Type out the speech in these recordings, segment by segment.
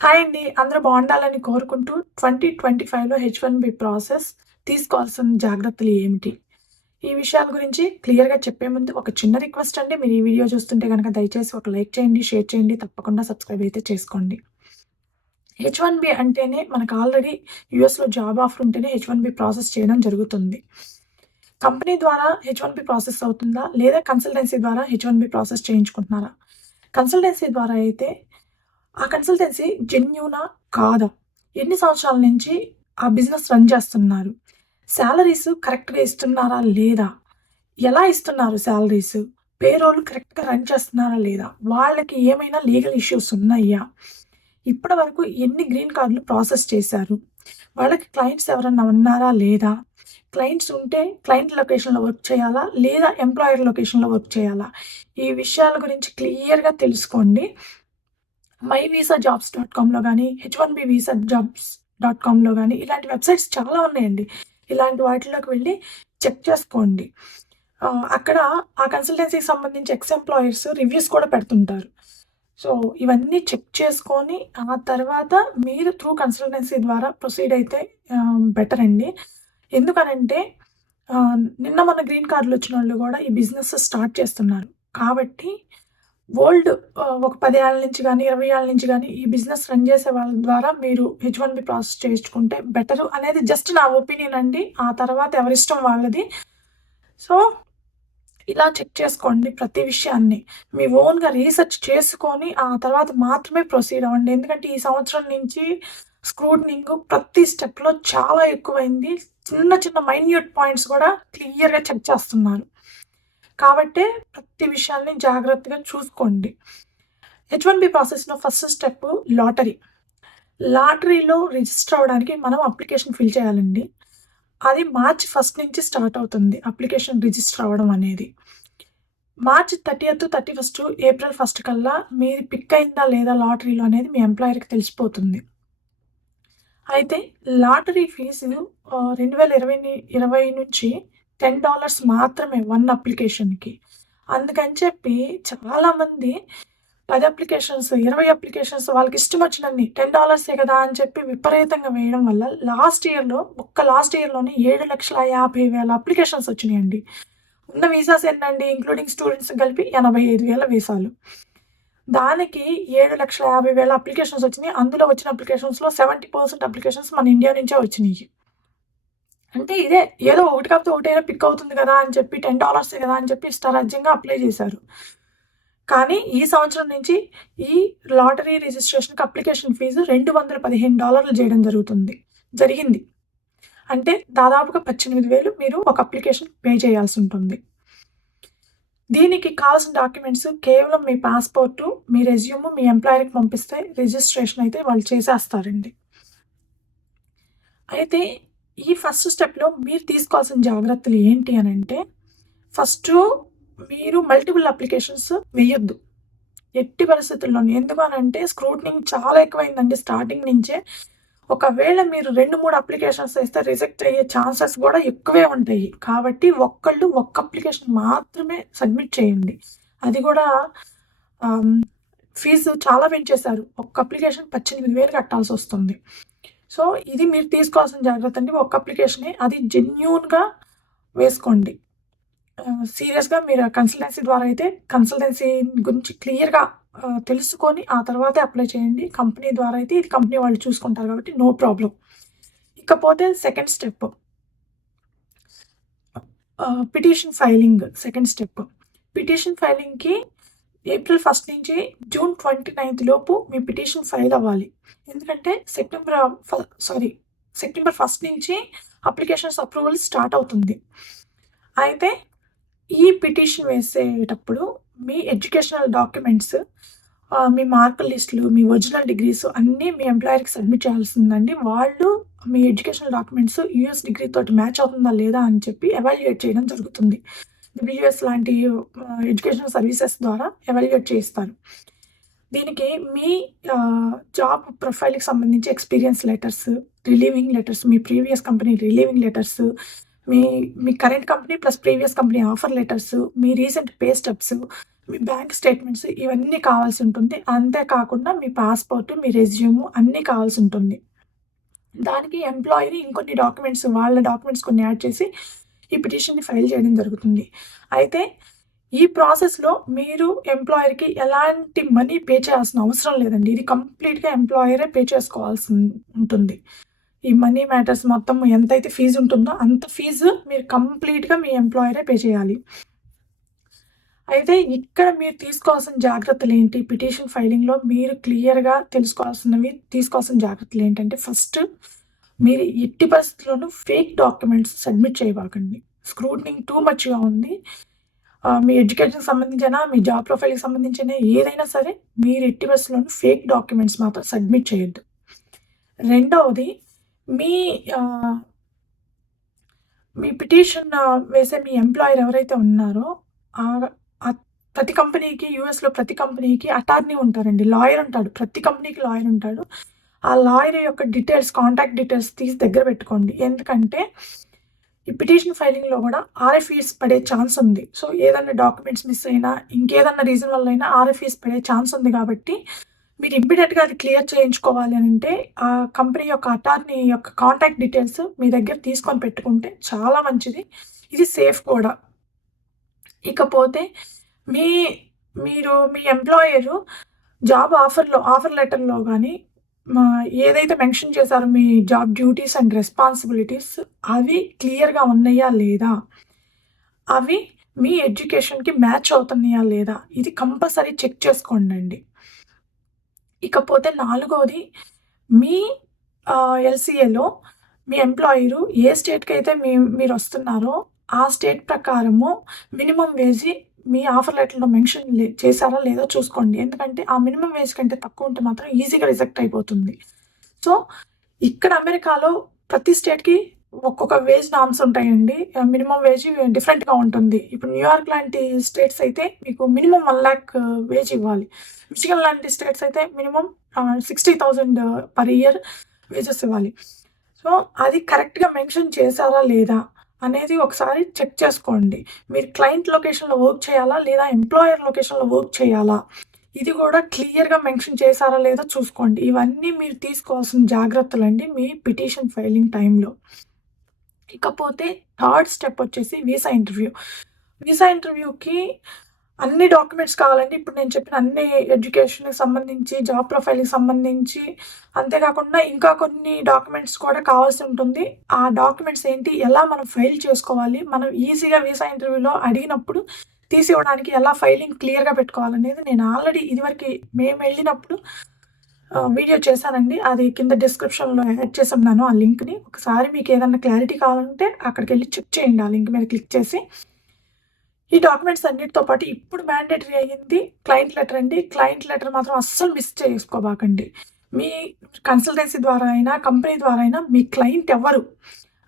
Hi అండి. అందరూ బావుండాలని కోరుకుంటూ 2025లో హెచ్-1బీ ప్రాసెస్ తీసుకోవాల్సిన జాగ్రత్తలు ఏమిటి? ఈ విషయాల గురించి క్లియర్‌గా చెప్పే ముందు ఒక చిన్న రిక్వెస్ట్ అండి. మీరు ఈ వీడియో చూస్తుంటే గనక దయచేసి ఒక లైక్ చేయండి, షేర్ చేయండి. తప్పకుండా సబ్స్క్రైబ్ అయితే చేసుకోండి. హెచ్-1బీ అంటేనే మనకు ఆల్రెడీ యూఎస్‌లో జాబ్ ఆఫర్ ఉంటేనే హెచ్-1బీ ప్రాసెస్ చేయడం జరుగుతుంది. కంపెనీ ద్వారా హెచ్-1బీ ప్రాసెస్ అవుతుందా? లేదా కన్సల్టెన్సీ ద్వారా హెచ్-1బీ ప్రాసెస్ చేయించుకుంటున్నారా? కన్సల్టెన్సీ ద్వారా అయితే ఆ కన్సల్టెన్సీ జెన్యూనా? కాదా? ఎన్ని సంవత్సరాల నుంచి ఆ బిజినెస్ రన్ చేస్తున్నారు? సాలరీస్ కరెక్ట్‌గా ఇస్తున్నారా? లేదా? ఎలా ఇస్తున్నారు సాలరీస్? పేరోల్ కరెక్ట్‌గా రన్ చేస్తున్నారా? లేదా? వాళ్ళకి ఏమైనా లీగల్ ఇష్యూస్ ఉన్నాయా? ఇప్పటి వరకు ఎన్ని గ్రీన్ కార్డ్‌లు ప్రాసెస్ చేశారు? వాళ్ళకి క్లయింట్స్ ఎవరన్నా ఉన్నారా? లేదా? క్లయింట్స్ ఉంటే క్లయింట్ లొకేషన్‌లో వర్క్ చేయాలా? లేదా ఎంప్లాయర్ లొకేషన్‌లో వర్క్ చేయాలా? ఈ విషయాల గురించి క్లియర్‌గా తెలుసుకోండి. myvisajobs.comలో గానీ, హెచ్-1బీ వీసా జాబ్స్.comలో గానీ ఇలాంటి వెబ్‌సైట్స్ చాలా ఉన్నాయండి. ఇలాంటి వాటిలోకి వెళ్లి చెక్ చేసుకోండి. అక్కడ ఆ కన్సల్టెన్సీకి సంబంధించి ఎంప్లాయర్స్ రివ్యూస్ కూడా పెడుతుంటారు. సో, ఇవన్నీ చెక్ చేసుకొని ఆ తర్వాత మీరు త్రూ కన్సల్టెన్సీ ద్వారా ప్రొసీడ్ అయితే బెటర్ అండి. ఎందుకనంటే నిన్న మొన్న గ్రీన్ కార్డ్‌లొచ్చినోళ్ళు గూడా ఈ బిజినెస్ స్టార్ట్ చేస్తున్నారు. కాబట్టి ఒక 10 ఏళ్ల నుంచి గానీ, 20 ఏళ్ల నుంచి గానీ ఈ బిజినెస్ రన్ చేసే వాళ్ళ ద్వారా మీరు హెచ్-1బీ ప్రాసెస్ చేయించుకుంటే బెటరు అనేది జస్ట్ నా ఒపీనియన్ అండి. ఆ తర్వాత ఎవరిష్టం వాళ్ళది. సో, ఇలా చెక్ చేసుకోండి ప్రతి విషయాన్ని. మీ ఓన్‌గా రీసెర్చ్ చేసుకొని ఆ తర్వాత మాత్రమే ప్రొసీడ్ అవ్వండి. ఎందుకంటే ఈ సంవత్సరం నుంచి స్క్రూటనింగ్ ప్రతి స్టెప్‌లో చాలా ఎక్కువైంది. చిన్న చిన్న మైన్యూట్ పాయింట్స్ కూడా క్లియర్‌గా చెక్ చేస్తున్నారు. కాబట్టే ప్రతి విషయాన్ని జాగ్రత్తగా చూసుకోండి. హెచ్-1బీ ప్రాసెస్‌లో ఫస్ట్ స్టెప్ లాటరీ. లాటరీలో రిజిస్టర్ అవ్వడానికి మనం అప్లికేషన్ ఫిల్ చేయాలండి. అది మార్చ్ 1 నుంచి స్టార్ట్ అవుతుంది అప్లికేషన్ రిజిస్టర్ అవ్వడం అనేది. మార్చ్ 30థ్, 31 ఏప్రిల్ 1 కల్లా మీది పిక్ అయిందా లేదా లాటరీలో అనేది మీ ఎంప్లాయర్‌కి తెలిసిపోతుంది. అయితే లాటరీ ఫీజు 2020 నుంచి $10 మాత్రమే 1 అప్లికేషన్‌కి. అందుకని చెప్పి చాలామంది 10 అప్లికేషన్స్, 20 అప్లికేషన్స్ వాళ్ళకిష్టమొచ్చినన్ని $10 కదా అని చెప్పి విపరీతంగా వేయడం వల్ల లాస్ట్ ఇయర్‌లోనే 7,50,000 అప్లికేషన్స్ వచ్చినాయండి. ఉన్న వీసాస్ ఎన్నండి ఇంక్లూడింగ్ స్టూడెంట్స్ కలిపి 85,000 వీసాలు. దానికి 7,50,000 అప్లికేషన్స్ వచ్చినాయి. అందులో వచ్చిన అప్లికేషన్స్‌లో 70% అప్లికేషన్స్ మన ఇండియా నుంచే వచ్చినియి. అంటే ఇదే ఏదో ఒకటి కాకపోతే ఒకటైనా పిక్ అవుతుంది కదా అని చెప్పి $10 కదా అని చెప్పి ఇష్టారాజ్యంగా అప్లై చేశారు. కానీ ఈ సంవత్సరం నుంచి ఈ లాటరీ రిజిస్ట్రేషన్‌కి అప్లికేషన్ ఫీజు $215 చేయడం జరిగింది. అంటే దాదాపుగా 18,000 మీరు ఒక అప్లికేషన్ పే చేయాల్సుంటుంది. దీనికి కావాల్సిన డాక్యుమెంట్స్ కేవలం మీ పాస్‌పోర్టు, మీ రెజ్యూమ్ మీ ఎంప్లాయర్‌కి పంపిస్తే రిజిస్ట్రేషన్ అయితే వాళ్ళు చేసేస్తారండి. అయితే ఈ ఫస్ట్ స్టెప్‌లో మీరు తీసుకోవాల్సిన జాగ్రత్తలు ఏంటి అనంటే, ఫస్టు మీరు మల్టిపుల్ అప్లికేషన్స్ వెయ్యొద్దు. ఎట్టి పరిస్థితుల్లోను. ఎందుకు అనంటే స్క్రూటనింగ్ చాలా ఎక్కువైందండి స్టార్టింగ్ నుంచే. ఒకవేళ మీరు 2, 3 అప్లికేషన్స్ ఏస్తే రిజెక్ట్ అయ్యే ఛాన్సెస్ గూడా ఎక్కువే ఉంటాయి. కాబట్టి ఒక్క అప్లికేషన్ మాత్రమే సబ్మిట్ చేయండి. అది గూడా ఆహ్, ఫీజు చాలా పెంచేశారు. ఒక్క అప్లికేషన్ 18,000 కట్టాల్సొస్తుంది. సో, ఇది మీరు తీసుకోవాల్సిన జాగ్రత్త అండి. ఒక్క అప్లికేషనే అది జెన్యూన్‌గా వేసుకోండి. సీరియస్‌గా మీరు కన్సల్టెన్సీ ద్వారా అయితే కన్సల్టెన్సీ గురించి క్లియర్‌గా తెలుసుకొని ఆ తర్వాతే అప్లై చేయండి. కంపెనీ ద్వారా అయితే ఇది కంపెనీ వాళ్ళు చూసుకుంటారు కాబట్టి నో ప్రాబ్లమ్. ఇకపోతే second step petition filing second step. Petition ఫైలింగ్‌కి ఏప్రిల్ 1 నుంచి జూన్ 29 లోపు మీ పిటిషన్ ఫైల్ అవ్వాలి. ఎందుకంటే సెప్టెంబర్ 1 నుంచి అప్లికేషన్స్ అప్రూవల్ స్టార్ట్ అవుతుంది. అయితే ఈ పిటిషన్ వేసేటప్పుడు మీ ఎడ్యుకేషనల్ డాక్యుమెంట్స్, మీ మార్కుల లిస్టులు, మీ ఒరిజినల్ డిగ్రీస్ అన్నీ మీ ఎంప్లాయర్‌కి సబ్మిట్ చేయాల్సిందండి. వాళ్ళు మీ ఎడ్యుకేషనల్ డాక్యుమెంట్స్ యూఎస్ డిగ్రీ తోటి మ్యాచ్ అవుతుందా లేదా అని చెప్పి ఎవాల్యుయేట్ చేయడం జరుగుతుంది. డబ్ల్యూఎస్ లాంటి ఎడ్యుకేషనల్ సర్వీసెస్ ద్వారా ఎవాల్యుయేట్ చేయిస్తారు. దీనికి మీ జాబ్ ప్రొఫైల్‌కి సంబంధించి ఎక్స్‌పీరియన్స్ లెటర్స్, రిలీవింగ్ లెటర్స్, మీ ప్రీవియస్ కంపెనీ రిలీవింగ్ లెటర్స్, మీ మీ current company plus previous company offer letters, మీ రీసెంట్ పే స్టబ్స్, మీ బ్యాంక్ స్టేట్మెంట్స్ ఇవన్నీ కావాల్సి ఉంటుంది. అంతేకాకుండా మీ పాస్‌పోర్ట్, మీ రెజ్యూమ్ అన్నీ కావాల్సి ఉంటుంది. దానికి ఎంప్లాయీని ఇంకొన్ని డాక్యుమెంట్స్ వాళ్ళ డాక్యుమెంట్స్ కొన్ని యాడ్ చేసి ఈ పిటిషన్‌ని ఫైల్ చేయడం జరుగుతుంది. అయితే ఈ ప్రాసెస్‌లో మీరు ఎంప్లాయర్‌కి ఎలాంటి మనీ పే చేయాల్సిన అవసరం లేదండి. ఇది కంప్లీట్‌గా ఎంప్లాయరే పే చేసుకోవాల్సి ఉంటుంది. ఈ మనీ మ్యాటర్స్ మొత్తం ఎంతైతే ఫీజు ఉంటుందో అంత ఫీజు మీరు కంప్లీట్‌గా మీ ఎంప్లాయరే పే చేయాలి. అయితే ఇక్కడ మీరు తీసుకోవాల్సిన జాగ్రత్తలేంటి? పిటిషన్ ఫైలింగ్‌లో మీరు క్లియర్‌గా తీసుకోవాల్సిన జాగ్రత్తలేంటంటే ఫస్ట్ మీరు ఎట్టి పరిస్థితుల్లోనూ ఫేక్ డాక్యుమెంట్స్ సబ్మిట్ చేయబాకండి. స్క్రూటనింగ్ టూ మచ్‌గా ఉంది. మీ ఎడ్యుకేషన్‌కి సంబంధించిన, మీ జాబ్ ప్రొఫైల్‌కి సంబంధించిన ఏదైనా సరే మీరు ఎట్టి పరిస్థితుల్లోనూ ఫేక్ డాక్యుమెంట్స్ మాత్రం సబ్మిట్ చేయొద్దు. రెండవది మీ మీ పిటిషన్ వేసే మీ ఎంప్లాయర్ ఎవరైతే ఉన్నారో ప్రతి కంపెనీకి యూఎస్‌లో ప్రతి కంపెనీకి అటార్నీ ఉంటారండి. లాయర్ ఉంటాడు. ప్రతి కంపెనీకి లాయర్ ఉంటాడు. ఆ లాయర్ యొక్క కాంటాక్ట్ డీటెయిల్స్ తీసి దగ్గర పెట్టుకోండి. ఎందుకంటే ఈ పిటిషన్ ఫైలింగ్‌లో కూడా ఆర్ఎఫ్ఈస్ పడే ఛాన్స్ ఉంది. సో ఏదన్నా డాక్యుమెంట్స్ మిస్ అయినా, ఇంకేదన్నా రీజన్ వల్ల అయినా ఆర్ఎఫ్ఈస్ పడే ఛాన్స్ ఉంది కాబట్టి మీరు ఇమ్మీడియట్‌గా అది క్లియర్ చేయించుకోవాలి అనంటే ఆ కంపెనీ యొక్క అటార్నీ యొక్క కాంటాక్ట్ డీటెయిల్స్ మీ దగ్గర తీసుకొని పెట్టుకుంటే చాలా మంచిది. ఇది సేఫ్ కూడా. ఇకపోతే మీరు మీ ఎంప్లాయరు జాబ్ ఆఫర్ లెటర్‌లో గానీ ఏదైతే మెన్షన్ చేశారో మీ జాబ్ డ్యూటీస్ అండ్ రెస్పాన్సిబిలిటీస్ అవి క్లియర్‌గా ఉన్నాయా లేదా? అవి మీ ఎడ్యుకేషన్‌కి మ్యాచ్ అవుతున్నాయా లేదా? ఇది కంపల్సరీ చెక్ చేసుకోండండి. ఇకపోతే నాలుగోది మీ ఎల్‌సీఏలో మీ ఎంప్లాయరు ఏ స్టేట్‌కైతే మీరొస్తున్నారో ఆ స్టేట్ ప్రకారము మినిమమ్ వేజ్ మీ ఆఫర్ లెటర్‌లో మెన్షన్ చేశారా లేదో చూసుకోండి. ఎందుకంటే ఆ మినిమమ్ వేజ్ కంటే తక్కువ ఉంటే మాత్రం ఈజీగా రిజెక్ట్ అయిపోతుంది. సో ఇక్కడ అమెరికాలో ప్రతి స్టేట్‌కి ఒక్కొక్క వేజ్ నార్మ్స్ ఉంటాయండి. మినిమమ్ వేజ్ డిఫరెంట్‌గా ఉంటుంది. ఇప్పుడు న్యూయార్క్ లాంటి స్టేట్స్ అయితే మీకు మినిమమ్ 1,00,000 వేజ్ ఇవ్వాలి. మిచిగన్ లాంటి స్టేట్స్ అయితే మినిమమ్ 60,000 పర్ ఇయర్ వేజెస్ ఇవ్వాలి. సో అది కరెక్ట్‌గా మెన్షన్ చేశారా లేదా అనేది ఒకసారి చెక్ చేసుకోండి. మీరు క్లయింట్ లొకేషన్‌లో వర్క్ చేయాలా? లేదా ఎంప్లాయర్ లొకేషన్‌లో వర్క్ చేయాలా? ఇది కూడా క్లియర్‌గా మెన్షన్ చేశారా లేదో చూసుకోండి. ఇవన్నీ మీరు తీసుకోవాల్సిన జాగ్రత్తలండి మీ పిటిషన్ ఫైలింగ్ టైంలో. ఇకపోతే థర్డ్ స్టెప్ వచ్చేసి వీసా ఇంటర్వ్యూ. వీసా ఇంటర్వ్యూకి అన్ని డాక్యుమెంట్స్ కావాలండి. ఇప్పుడు నేను చెప్పిన అన్ని ఎడ్యుకేషన్‌కి సంబంధించి, జాబ్ ప్రొఫైల్‌కి సంబంధించి, అంతేకాకుండా ఇంకా కొన్ని డాక్యుమెంట్స్ కూడా కావాల్సి ఉంటుంది. ఆ డాక్యుమెంట్స్ ఏంటి? ఎలా మనం ఫైల్ చేసుకోవాలి? మనం ఈజీగా వీసా ఇంటర్వ్యూలో అడిగినప్పుడు తీసివ్వడానికి ఎలా ఫైలింగ్ క్లియర్‌గా పెట్టుకోవాలనేది నేను ఆల్రెడీ ఇదివరకి మేము వెళ్ళినప్పుడు వీడియో చేశానండి. అది కింద డిస్క్రిప్షన్‌లో యాడ్ చేసున్నాను ఆ లింక్‌ని. ఒకసారి మీకు ఏదన్నా క్లారిటీ కావాలంటే అక్కడికెళ్ళి చెక్ చేయండి. ఆ లింక్ మీద క్లిక్ చేసి. ఈ డాక్యుమెంట్స్ అన్నిటితో పాటు ఇప్పుడు మ్యాండేటరీ అయ్యింది క్లయింట్ లెటర్ అండి. క్లయింట్ లెటర్ మాత్రం అస్సలు మిస్ చేసుకోబాకండి. మీ కన్సల్టెన్సీ ద్వారా అయినా, కంపెనీ ద్వారా అయినా మీ క్లయింట్ ఎవరు?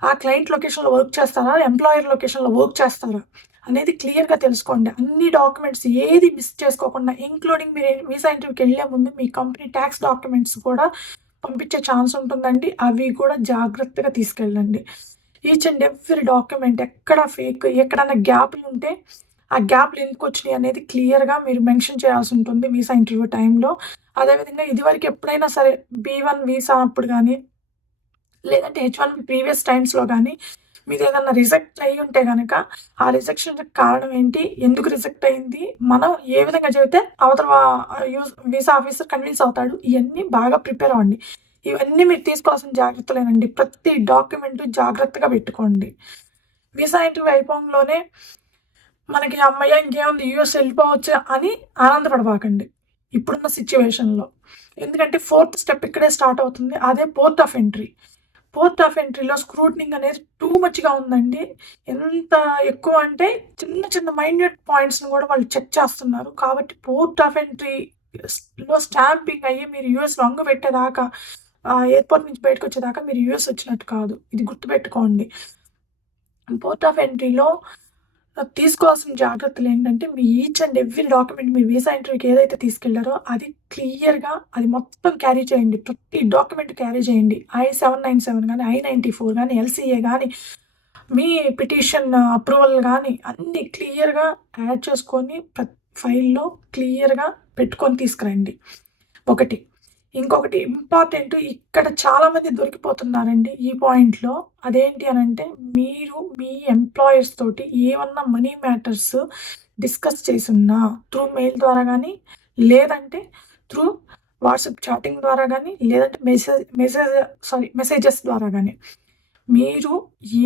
ఆ క్లయింట్ లొకేషన్‌లో వర్క్ చేస్తారా? ఎంప్లాయర్ లొకేషన్‌లో వర్క్ చేస్తారా? అనేది క్లియర్‌గా తెలుసుకోండి. అన్ని డాక్యుమెంట్స్ ఏది మిస్ చేసుకోకుండా ఇంక్లూడింగ్ మీరు వీసా ఇంటర్వ్యూకి వెళ్ళే ముందు మీ కంపెనీ ట్యాక్స్ డాక్యుమెంట్స్ కూడా పంపించే ఛాన్స్ ఉంటుందండి. అవి కూడా జాగ్రత్తగా తీసుకెళ్ళండి. ఈచ్ అండ్ ఎవ్రీ డాక్యుమెంట్ ఎక్కడ ఫేక్, ఎక్కడన్నా గ్యాప్‌లు ఉంటే ఆ గ్యాప్‌లు ఎందుకొచ్చినాయి అనేది క్లియర్‌గా మీరు మెన్షన్ చేయాల్సి ఉంటుంది వీసా ఇంటర్వ్యూ టైంలో. అదేవిధంగా ఇదివరకు ఎప్పుడైనా సరే B1 వీసా అప్పుడు గానీ, లేదంటే H1 ప్రీవియస్ టైమ్స్‌లో గానీ మీదేదన్నా రిజెక్ట్ అయ్యి ఉంటే గనక ఆ రిజెక్షన్‌కి కారణం ఏంటి? ఎందుకు రిజెక్ట్ అయింది? మనం ఏ విధంగా చెబితే అవతల వీసా ఆఫీసర్ కన్విన్స్ అవుతాడు. ఇయన్నీ బాగా ప్రిపేర్ అవ్వండి. ఇవన్నీ మీరు తీసుకోవాల్సిన జాగ్రత్తలేనండి. ప్రతి డాక్యుమెంట్ జాగ్రత్తగా పెట్టుకోండి. వీసా ఇంటర్వ్యూ అయిపోంగానే మనకి హమ్మయ్య! ఇంకేముంది యూఎస్ వెళ్ళిపోవచ్చు అని ఆనందపడబాకండి ఇప్పుడున్న సిట్యుయేషన్‌లో. ఎందుకంటే ఫోర్త్ స్టెప్ ఇక్కడే స్టార్ట్ అవుతుంది. అదే port of entry. Port of ఎంట్రీలో స్క్రూటనింగ్ అనేది టూ మచ్‌గా ఉందండి. ఎంత ఎక్కువ అంటే చిన్న మైన్యూట్ పాయింట్స్‌ని కూడా వాళ్ళు చెక్ చేస్తున్నారు. కాబట్టి పోర్ట్ ఆఫ్ ఎంట్రీలో స్టాంపింగ్ అయ్యి మీరు యూఎస్‌లో అడుగు పెట్టేదాకా ఎయిర్‌పోర్ట్ నుంచి బయటకొచ్చేదాకా మీరు యూఎస్ వచ్చినట్టు కాదు. ఇది గుర్తుపెట్టుకోండి. పోర్ట్ ఆఫ్ ఎంట్రీలో తీసుకోవాల్సిన జాగ్రత్తలేంటంటే మీ ఈచ్ అండ్ ఎవ్రీ డాక్యుమెంట్ మీరు వీసా ఇంటర్వ్యూకి ఏదైతే తీసుకెళ్లారో అది క్లియర్‌గా అది మొత్తం క్యారీ చేయండి. ప్రతి డాక్యుమెంట్ క్యారీ చేయండి. I-797 గానీ, I-94 గానీ, ఎల్‌సీఏ గానీ, మీ పిటిషన్ అప్రూవల్ గానీ అన్నీ క్లియర్‌గా యాడ్ చేసుకొని ఫైల్‌లో క్లియర్‌గా పెట్టుకొని తీసుకురండి. ఒకటి. ఇంకొకటి ఇంపార్టెంట్, ఇక్కడ చాలామంది దొరికిపోతున్నారండి ఈ పాయింట్‌లో. అదేంటి అనంటే, మీరు మీ ఎంప్లాయర్స్ తోటి ఏమన్నా మనీ మ్యాటర్స్ డిస్కస్ చేసున్నా త్రూ మెయిల్ ద్వారా గానీ, లేదంటే త్రూ వాట్సాప్ చాటింగ్ ద్వారా గానీ, లేదంటే మెసేజెస్ ద్వారా గానీ, మీరు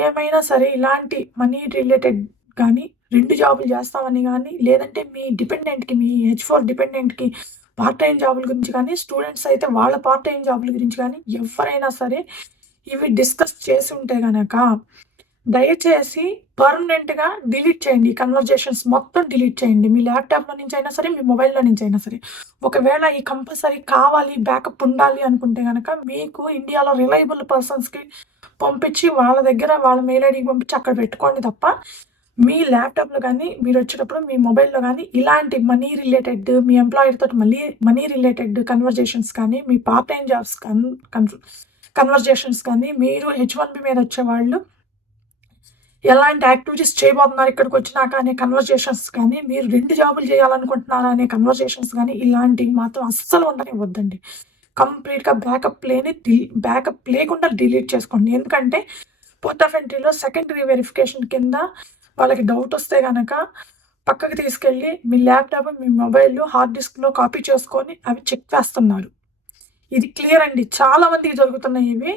ఏమైనా సరే ఇలాంటి మనీ రిలేటెడ్ కానీ, 2 జాబులు చేస్తామని గానీ, లేదంటే మీ డిపెండెంట్‌కి, మీ H4 డిపెండెంట్‌కి పార్ట్ టైమ్ జాబుల గురించి కానీ, స్టూడెంట్స్ అయితే వాళ్ళ పార్ట్ టైమ్ జాబుల గురించి కానీ, ఎవ్వరైనా సరే ఇవి డిస్కస్ చేసి ఉంటే గనక, దయచేసి పర్మనెంట్‌గా డిలీట్ చేయండి. ఈ కన్వర్జేషన్స్ మొత్తం డిలీట్ చేయండి. మీ ల్యాప్‌టాప్‌లో నుంచి అయినా సరే, మీ మొబైల్‌లో నుంచి అయినా సరే. ఒకవేళ ఈ కంపల్సరీ కావాలి, బ్యాకప్ ఉండాలి అనుకుంటే గనక, మీకు ఇండియాలో రిలయబుల్ పర్సన్స్‌కి పంపించి, వాళ్ళ దగ్గర వాళ్ళ మెయిల్ ఐడీకి పంపించి అక్కడ పెట్టుకోండి తప్ప, మీ ల్యాప్‌టాప్‌లో గానీ, మీరొచ్చేటప్పుడు మీ మొబైల్‌లో గానీ, ఇలాంటి మనీ రిలేటెడ్, మీ ఎంప్లాయర్ తోటి మనీ రిలేటెడ్ కన్వర్జేషన్స్ కానీ, మీ పార్ట్ టైమ్ జాబ్స్ కన్వర్జేషన్స్ కానీ, మీరు H1B మీద వచ్చేవాళ్ళు ఎలాంటి యాక్టివిటీస్ చేయబోతున్నారు ఇక్కడికొచ్చినాక అనే కన్వర్జేషన్స్ కానీ, మీరు 2 జాబులు చేయాలనుకుంటున్నారా అనే కన్వర్జేషన్స్ కానీ, ఇలాంటివి మాత్రం అస్సలు ఉండనివ్వద్దండి. కంప్లీట్‌గా బ్యాకప్ లేకుండా డిలీట్ చేసుకోండి. ఎందుకంటే పోర్ట్ ఆఫ్ ఎంట్రీలో సెకండరీ వెరిఫికేషన్ కింద వాళ్ళకి డౌట్ వస్తే గనక పక్కకి తీసుకెళ్ళి మీ ల్యాప్‌టాప్, మీ మొబైల్, హార్డ్ డిస్క్‌లో కాపీ చేసుకొని అవి చెక్ చేస్తున్నారు. ఇది క్లియర్ అండి. చాలా మందికి జరుగుతున్నాయి ఇవి.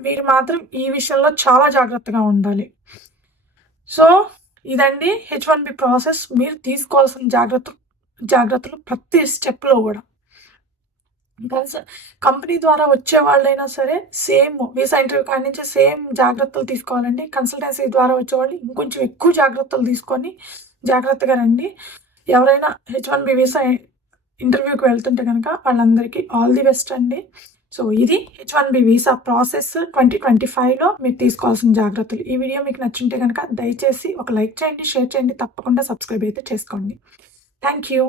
మీరు మాత్రం ఈ విషయంలో చాలా జాగ్రత్తగా ఉండాలి. సో, ఇదండి H1B ప్రాసెస్. మీరు తీసుకోవాల్సిన జాగ్రత్తలు ప్రతి స్టెప్‌లో గూడా. కంపెనీ ద్వారా వచ్చేవాళ్ళైనా సరే సేమ్ వీసా ఇంటర్వ్యూ కాడి నుంచి సేమ్ జాగ్రత్తలు తీసుకోవాలండి. కన్సల్టెన్సీ ద్వారా వచ్చేవాళ్ళు ఇంకొంచెం ఎక్కువ జాగ్రత్తలు తీసుకొని జాగ్రత్తగా రండి. ఎవరైనా H1B వీసా ఇంటర్వ్యూకి వెళ్తుంటే గనక వాళ్ళందరికీ ఆల్ ది బెస్ట్ అండి. సో, ఇది H1B వీసా ప్రాసెస్ 2025లో మీరు తీసుకోవాల్సిన జాగ్రత్తలు. ఈ వీడియో మీకు నచ్చుంటే గనక దయచేసి ఒక లైక్ చేయండి, షేర్ చేయండి. తప్పకుండా సబ్స్క్రైబ్ అయితే చేసుకోండి. Thank you.